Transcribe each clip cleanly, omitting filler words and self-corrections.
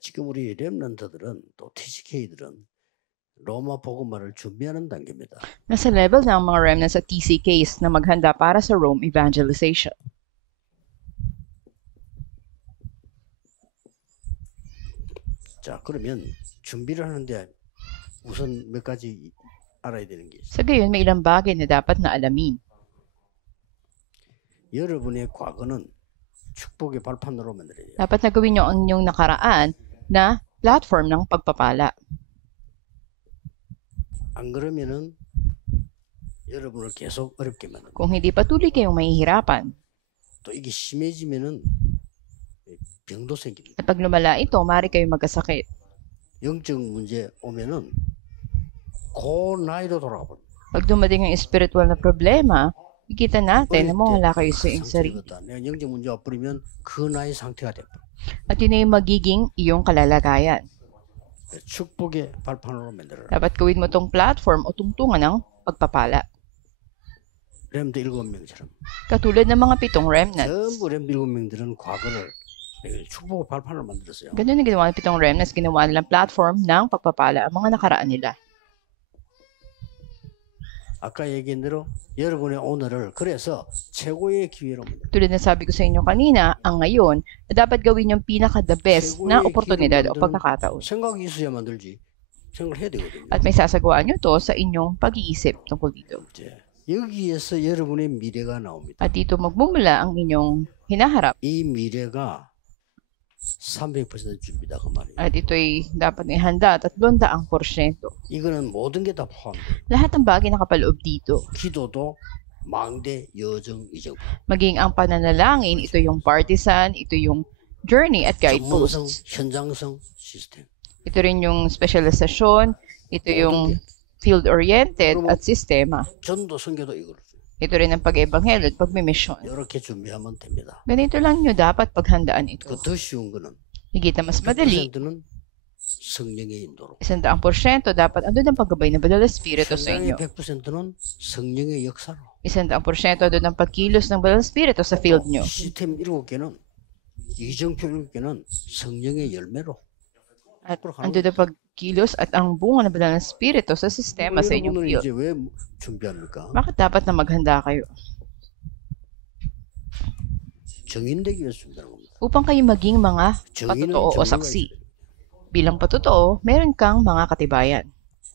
지금 우리 렘넌트들은 또 TCK들은 로마 복음화를 준비하는 단계입니다. Nasa level ng mga remnants at TCKs na maghanda para sa Rome evangelization. 자, 그러면 준비를 하는데 우선 몇 가지 알아야 되는 게 있어요. Sa gayon, may ilang bagay na dapat na alamin. 여러분의 과거는 축복의 발판으로 만들어야 돼요. Dapat na gawin nyo ang inyong nakaraan na platform ng pagpapala. 안 그러면은 여러분을 계속 어렵게 만듭니다. Kung hindi patuloy kayong mahihirapan, 또 이게 심해지면은 병도 생깁니다. at pag lumala ito, maaari kayong magkasakit. 영적 문제 오면은 그 나이로 돌아가 버립니다. Pag dumating ang spiritual na problema, ikita natin na mawala kayo sa iyong sarili. 내가 영적 문제 와버리면 그 나이 상태가 돼버려. At yun ay magiging iyong kalalagayan. 축복의 발판으로 만들어라. Dapat gawin mo tong platform o tungtungan ng pagpapala. 렘드 7명처럼. Katulad ng mga 7 remnants. 전부 렘드 7명들은 과거를 축복의 발판을 만들었어요. Ganun ang ginawa ng 7 remnants, ginawa nilang platform ng pagpapala ang mga nakaraan nila. 아까 얘기한 대로 여러분의 오늘을 그래서 최고의 기회로 만들어요. Tulad na sabi ko sa inyo kanina, ang ngayon, na dapat gawin yung pinaka-the best na oportunidad o pagkakataon. 생각이 있어야 만들지. 생각을 해야 되거든요. At may sasagawaan nyo to sa inyong pag-iisip tungkol dito. 여기에서 여러분의 미래가 나옵니다. At dito magmumula ang inyong hinaharap. 이 미래가 300% 준비다 그 말이에요. At ito'y dapat ihanda at 200%. 이거는 모든 게 다 포함돼요. Lahat ng bagay nakapaloob dito. 기도도 망대 여정 이정. Maging ang pananalangin, ito yung partisan, ito yung journey at 전문성, guideposts. 현장성 시스템. Ito rin yung specialization, ito yung field-oriented at sistema. 전도 선교도 이거로. Ito rin ang pag-ebanghelyo at pagmimisyon. 이렇게 준비하면 됩니다. Ganito lang nyo dapat paghandaan ito. 그 더 쉬운 거는 Higit na mas madali, 100%는 성령의 인도로. 100% dapat andun ang paggabay ng Banal na Espiritu sa 현장의 inyo. 100%는 성령의 역사로. 100% andun ang pagkilos ng Banal na Espiritu sa field nyo. 시스템 7개는 이정표 7개는 성령의 열매로. At andun ang pagkilos at ang bunga ng Banal na Espiritu sa sistema sa inyong 여러분은 field. 이제 왜 준비합니까? Bakit dapat na maghanda kayo? 정인되기 위해서 준비하는 겁니다. Upang kayo maging mga 정인은 patotoo o 증거가 saksi. 있어야 돼요. Bilang patotoo, meron kang mga katibayan.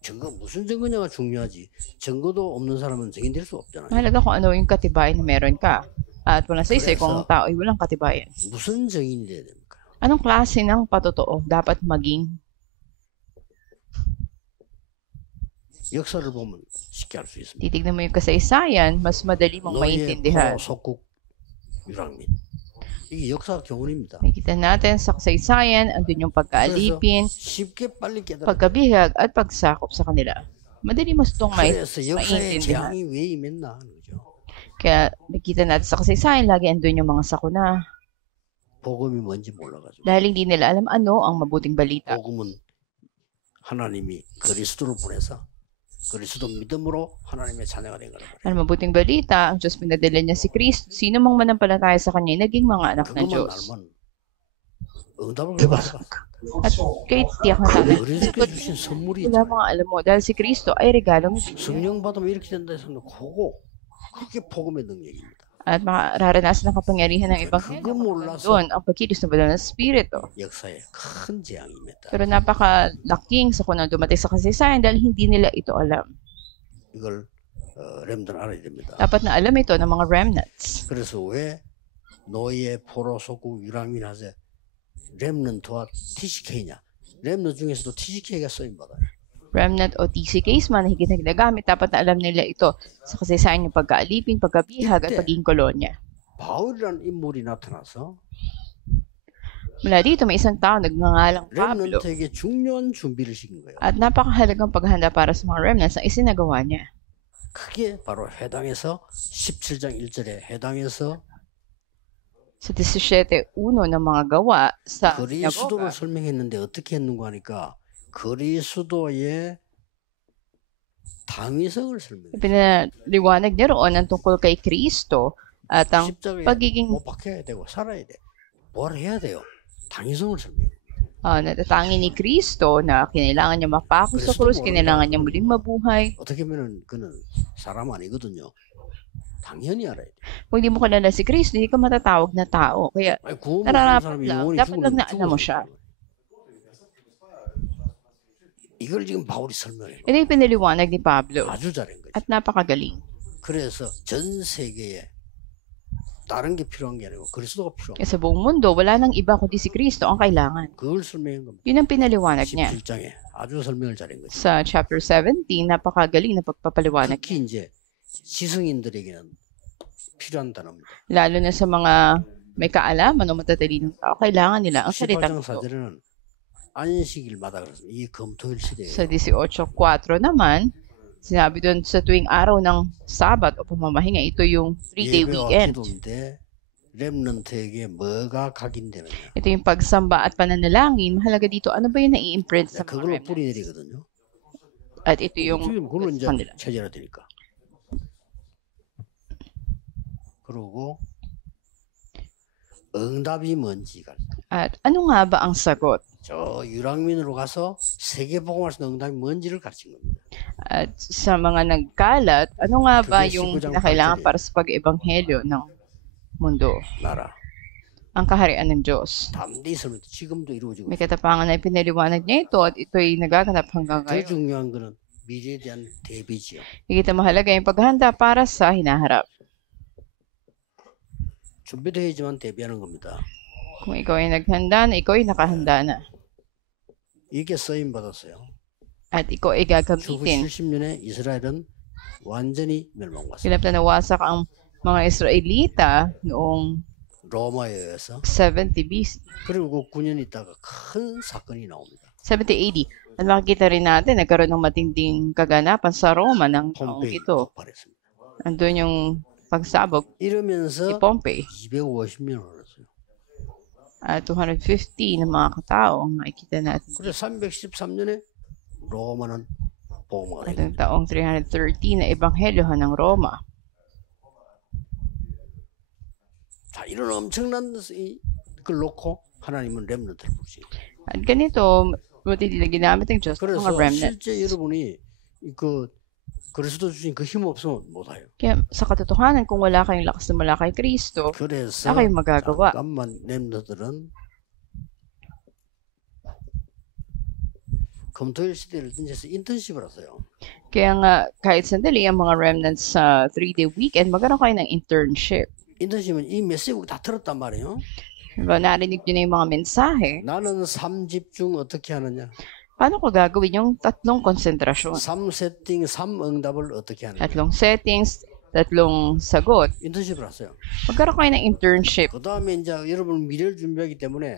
증거 무슨 증거냐가 중요하지. 증거도 없는 사람은 정인될 수 없잖아요. Mahalaga kung ano yung katibayan na meron ka. At walang saysay kung ang tao ay walang katibayan. 무슨 정인이 돼야 됩니까? Anong klase ng patotoo dapat maging? 역사를 보면 쉽게 알 수 있습니다. Titignan mo yung kasaysayan, mas madali mong 노예, maintindihan. 포로, 속국, 유랑민. 이게 역사 교훈입니다. Nakita natin sa kasaysayan, andun yung pagkaalipin, 쉽게 빨리 깨달아. pagkabihag, at pagsakop sa kanila. Madali mo itong 그래서 역사의 maintindihan. 재앙이 왜 임했나 하는 거죠. Kaya nakita natin sa kasaysayan, lagi andun yung mga sakuna. 복음이 뭔지 몰라가지고. Dahil hindi nila alam ano ang mabuting balita. 복음은 하나님이 그리스도를 보내서 그리스도 믿음으로 하나님의 자녀가 된 거란 말이에요. Ang mabuting balita, ang Diyos pinadala niya si Kristo. Sino mang manampalataya sa Kanya, naging mga anak ng 그것만 Diyos. 알면 응답을 받아. At kay tiyak na tatay, 그리스도께 주신 선물이 wala mga alam mo, dahil si Kristo ay regalong 성령 받으면 이렇게 된다 해서 그거 그게 복음의 능력입니다. at mararanasan ng kapangyarihan ng Ebanghelyo. 그거 몰라서 Doon, ang pagkilos ng banal na Espiritu. 역사에 큰 재앙이 임했다. Pero napakalaking sa kunang dumating sa kasaysayan dahil hindi nila ito alam. 이걸 렘들은 알아야 됩니다. Dapat na alam ito ng mga remnants. 그래서 왜 노예, 포로, 속국, 유랑민 하세 렘넌트와 TCK냐? 렘넌트 중에서도 TCK가 쓰임받아요. Remnant o TCKs man higit na ginagamit, dapat na alam nila ito sa kasaysayan yung pagkaalipin, pagkabihag at pagiging kolonya. 바울이라는 인물이 나타나서 Mula dito, may isang tao nagngangalang Pablo 렘넌트에게 중요한 준비를 시킨 거예요. at napakahalagang paghanda para sa mga remnants ang isinagawa niya. 그게 바로 해당에서 17장 1절에 해당에서 Sa 17.1 ng mga gawa sa 그리스도를 sinagoga, 설명했는데 어떻게 했는가 하니까 그리스도의 당위성을 설명해요. pinaliwanag niya roon ang tungkol kay Kristo at ang 십자가에 pagiging 못 박혀야 되고 살아야 돼. 뭘 해야 돼요? 당위성을 설명해요. Natatangi ni Kristo na kinailangan niya mapako sa krus, kinailangan niya muling mabuhay. 어떻게 보면 그는 사람 아니거든요. 당연히 알아야 돼. Kung hindi mo kilala si Kristo, hindi ka matatawag na tao. Kaya 아니, 구원 못 받은 nararapat 사람이 lang, 영원히 dapat lang na 죽는 alam mo siya. 이걸 지금 바울이 설명해. Ito yung pinaliwanag ni Pablo 아주 잘한 거지. at napakagaling. 그래서 전 세계에 다른 게 필요한 게 아니고 그리스도가 필요한 Kaya sa buong mundo, wala nang iba kundi si Kristo ang kailangan. 그걸 설명한 겁니다. Yun ang pinaliwanag niya. 17장에 아주 설명을 잘한 거죠. Sa chapter 17, napakagaling na pagpapaliwanag. 특히 이제 지성인들에게는 필요한 단어입니다. Lalo na sa mga may kaalaman o matatalinong tao, kailangan nila ang 18장 salitang ito. 4절에는 안식일마다 그렇습니다. 이 금토일 시대에 Sa 18.4 naman, sinabi doon sa tuwing araw ng Sabat o pamamahinga, ito yung 3-day 예배와 weekend. 기도인데 렘넌트에게 뭐가 각인되느냐. Ito yung pagsamba at pananalangin. Mahalaga dito, ano ba yung nai-imprint sa mga 그걸로 remnants? 뿌리내리거든요. At ito yung 지금 그걸로 이제 kanila. 체제화되니까. 그리고 응답이 뭔지가 At ano nga ba ang sagot? 저 유랑민으로 가서 세계복음할 수 있는 응답이 뭔지를 가르친 겁니다. At sa mga nagkalat, ano nga ba Kaya yung 19 kailangan8 para sa pag-ebanghelyo ng mundo? 나라 Ang kaharian ng Diyos. 담대히 설명. 지금도 이루어지고 May katapangan na pinaliwanag niya ito at ito'y nagaganap hanggang 더 ngayon. 중요한 거는 미래에 대한 대비지요. Higit na mahalaga yung paghahanda para sa hinaharap. 준비되어 있지만 대비하는 겁니다. Kung ikaw ay naghanda na, ikaw ay nakahanda na. 이게 쓰임 받았어요. At ikaw ay 주후 gagamitin. 70년에 이스라엘은 완전히 멸망받았어요. Kilap na nawasak ang mga Israelita noong 로마에 의해서. 70 BC. 그리고 9년 있다가 큰 사건이 나옵니다. 70 AD. At makikita rin natin, nagkaroon ng matinding kaganapan sa Roma ng taong 폼페이 ito. 폭발했습니다. Andun yung pagsabog ni 이러면서 Pompey. 250년 흘렀어요. At 250 ng mga katao ang makikita natin. 그래 313년에 로마는 복음화가 At 됩니다. ang taong 313 na ebanghelyohan ng Roma. 자, 이런 엄청난 걸 놓고 하나님은 렘넌트를 부르시는 거예요. At ganito, matindi na ginamit ng Diyos ang mga 그래서 remnant. 실제 여러분이 그 그리스도 주신 그 힘 없으면 못해요. Kaya sa katotohanan, kung wala kayong lakas na mula kay Kristo, 그래서 wala kayong magagawa. 잠깐만 렘넌트들은 금토일 시대를 등져서 인턴십을 하세요. Kaya nga, kahit sandali, ang mga remnants sa 3-day weekend, magkaroon kayo ng internship. 인턴십은 이 메시지 다 들었단 말이에요. Diba, narinig nyo na yung mga mensahe. 나는 3집중 어떻게 하느냐. Paano ko gagawin yung tatlong konsentrasyon? 3세팅, 3응답을 어떻게 하느냐. Tatlong settings, tatlong sagot. 인턴십을 하세요. Magkaroon kayo ng internship. 그 다음에 이제 여러분 미래를 준비하기 때문에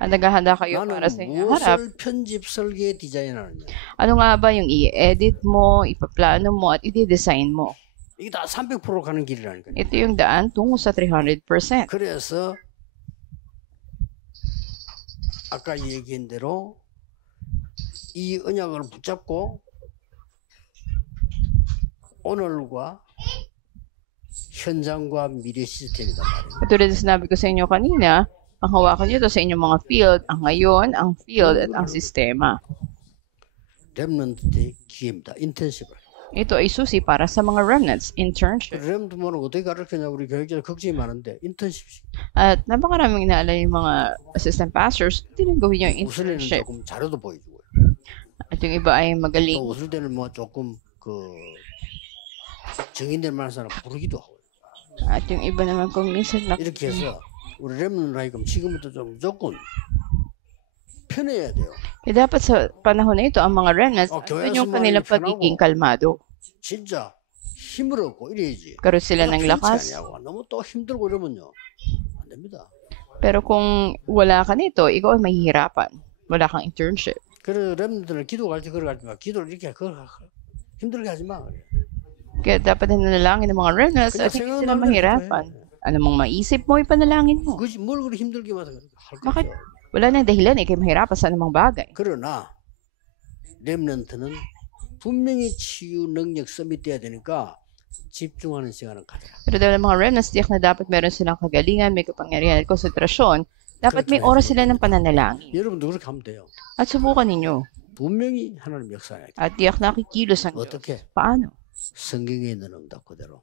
At naghahanda kayo para sa 나는 inyong harap. 무엇을 편집 설계 디자인하느냐. Ano nga ba yung i-edit mo, ipaplano mo, at i-design mo? 이게 다 300% 가는 길이라니까요. Ito yung daan tungo sa 300%. 그래서 아까 얘기한 대로 이 언약을 붙잡고 오늘과 현장과 미래 시스템이단 말이에요. Katulad na sinabi ko sa inyo kanina, ang hawakan nyo ito sa inyong mga field, ang ngayon, ang field, at ang sistema. 렘넌트의 기회입니다. 인턴십을. Ito ay susi para sa mga remnants, internship. 렘넌트 뭐는 어떻게 가르치냐 우리 교육자들 걱정이 많은데 인턴십. At napakaraming naalala yung mga assistant pastors, hindi rin gawin yung 웃을 때는 internship. 조금 자료도 보여주고요. At yung iba ay 또 magaling. 웃을 때는 뭐 조금 그 정인될 만한 사람 부르기도 하고. At yung iba naman kung minsan 이렇게 해서 우리 렘넌트 하니까 지금부터 좀 무조건 편해야 돼요. dapat sa panahon na ito, ang mga remnants, 교회에서 ano yung 뭐 kanilang 하는 게 pagiging 편하고. kalmado. 진짜 힘을 얻고 이래야지. Karoon sila ng 편치 lakas. 아니하고 너무 또 힘들고 이러면요 안 됩니다. Pero kung wala ka nito, ikaw ay mahihirapan. Wala kang internship. 그래 렘넌트는 기도 갈 때 그러지 마. 기도를 이렇게 힘들게 하지 마. Kaya dapat nanalangin ng mga remnants Kaya at hindi sila sila naman mahirapan. Ano mong maisip mo, ipanalangin mo. 그것이 뭘 그리 힘들게 하다 할 Bakit? 거죠. Wala nang dahilan, ikay mahirapan sa anumang bagay. 그러나 렘넌트는 분명히 치유 능력 서밋돼야 되니까 집중하는 시간을 가져라. Pero dahil ang mga remnants, tiyak na dapat meron silang kagalingan, may kapangyarihan at konsentrasyon Dapat may 그렇게 oras 해서 sila ng pananalangin. 여러분도 그렇게 하면 돼요. At subukan ninyo. 분명히 하나님 역사에 At tiyak nakikilos ang Diyos. 어떻게 Paano? 성경에 있는 응답 그대로.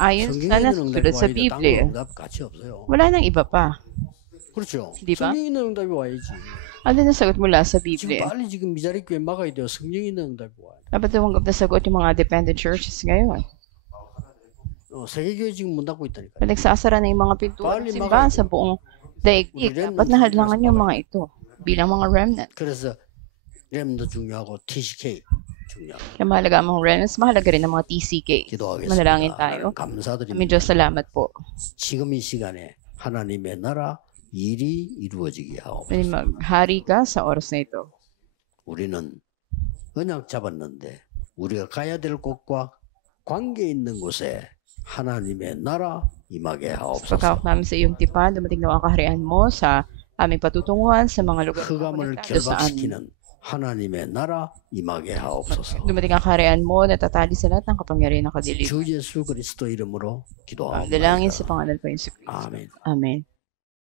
Ayon 성경에 sa 있는 응답이 nasusulat sa 와야지 다른 Biblia, 응답 같이 없어요. wala nang iba pa. 그렇죠. Di ba? 성경에 있는 응답이 와야지. Ano na sagot mula sa 지금 Biblia? 빨리 지금 미자리 교회 막아야 돼요. 성경에 있는 응답이 와야 돼. Dapat tumanggap na sagot yung mga dependent churches ngayon. 세계교회 지금 문 닫고 있다니까. Nagsasara na yung mga pintuan ng simbahan sa buong daigdig. Dapat nahadlangan yung mga ito bilang mga remnant. 그래서 렘도 중요하고 TCK 중요하고. Kaya mahalaga ang mga remnants, mahalaga rin ang mga TCK. Manalangin 기도하겠습니다. tayo. 하나님 감사드립니다. Aming Diyos, salamat po. 지금 이 시간에 하나님의 나라 일이 이루어지게 하옵소서. Pwede maghari ka sa oras na ito. 우리는 언약 잡았는데 우리가 가야 될 곳과 관계 있는 곳에 하나님의 나라 임하게 하옵소서. Pagkawak namin sa iyong tipan, dumating na ang kaharian mo sa aming patutunguhan sa mga lugar na 흑암을 konektado sa amin. 결박시키는 하나님의 나라 임하게 하옵소서. Dumating ang kaharian mo, natatali sa lahat ng kapangyarihan ng kadiliman. 주 예수 그리스도 이름으로 기도하옵나이다. Dalangin sa pangalan ko Yesu Cristo. 아멘. Amen.